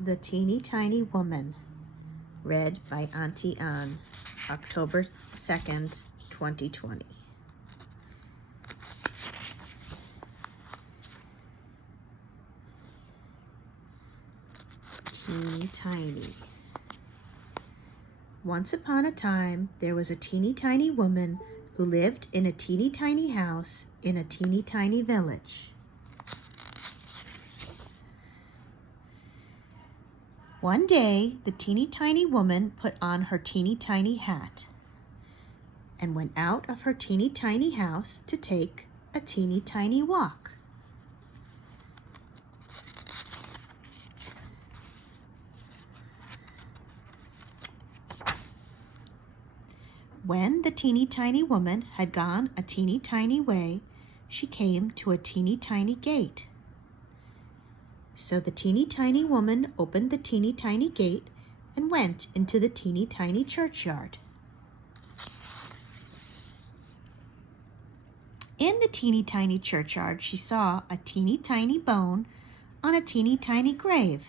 The Teeny Tiny Woman, read by Auntie Ann, October 2nd, 2020. Teeny Tiny. Once upon a time, there was a teeny tiny woman who lived in a teeny tiny house in a teeny tiny village. One day, the teeny tiny woman put on her teeny tiny hat and went out of her teeny tiny house to take a teeny tiny walk. When the teeny tiny woman had gone a teeny tiny way, she came to a teeny tiny gate. So the teeny tiny woman opened the teeny tiny gate and went into the teeny tiny churchyard. In the teeny tiny churchyard, she saw a teeny tiny bone on a teeny tiny grave,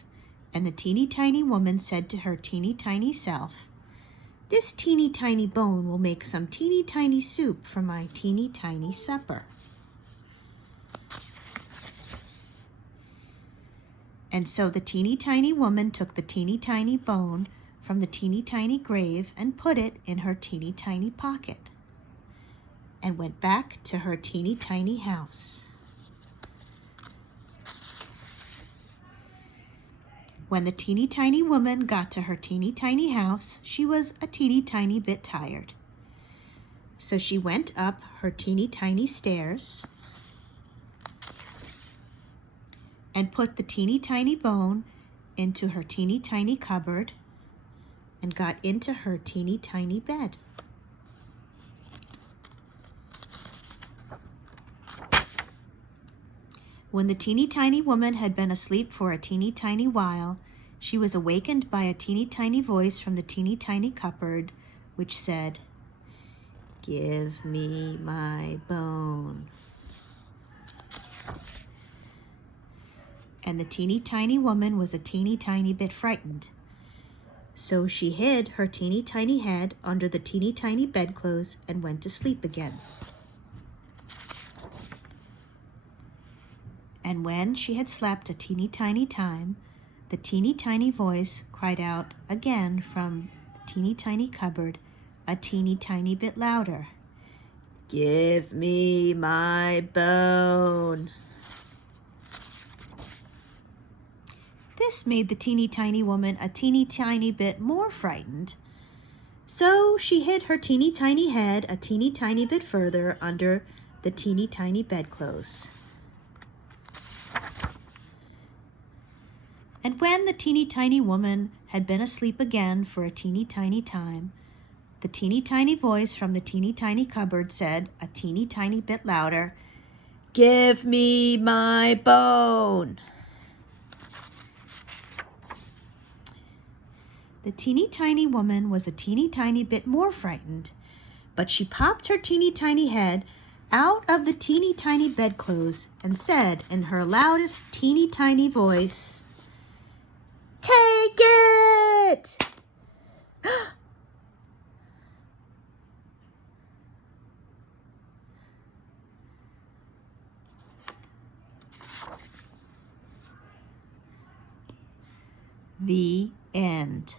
and the teeny tiny woman said to her teeny tiny self, "This teeny tiny bone will make some teeny tiny soup for my teeny tiny supper." And so the teeny tiny woman took the teeny tiny bone from the teeny tiny grave and put it in her teeny tiny pocket and went back to her teeny tiny house. When the teeny tiny woman got to her teeny tiny house, she was a teeny tiny bit tired. So she went up her teeny tiny stairs and put the teeny tiny bone into her teeny tiny cupboard and got into her teeny tiny bed. When the teeny tiny woman had been asleep for a teeny tiny while, she was awakened by a teeny tiny voice from the teeny tiny cupboard, which said, "Give me my bone." And the teeny tiny woman was a teeny tiny bit frightened. So she hid her teeny tiny head under the teeny tiny bedclothes and went to sleep again. And when she had slept a teeny tiny time, the teeny tiny voice cried out again from the teeny tiny cupboard, a teeny tiny bit louder, "Give me my bone." This made the teeny tiny woman a teeny tiny bit more frightened. So she hid her teeny tiny head a teeny tiny bit further under the teeny tiny bedclothes. And when the teeny tiny woman had been asleep again for a teeny tiny time, the teeny tiny voice from the teeny tiny cupboard said a teeny tiny bit louder, "Give me my bone." The teeny tiny woman was a teeny tiny bit more frightened, but she popped her teeny tiny head out of the teeny tiny bedclothes and said in her loudest teeny tiny voice, "Take it!" The end.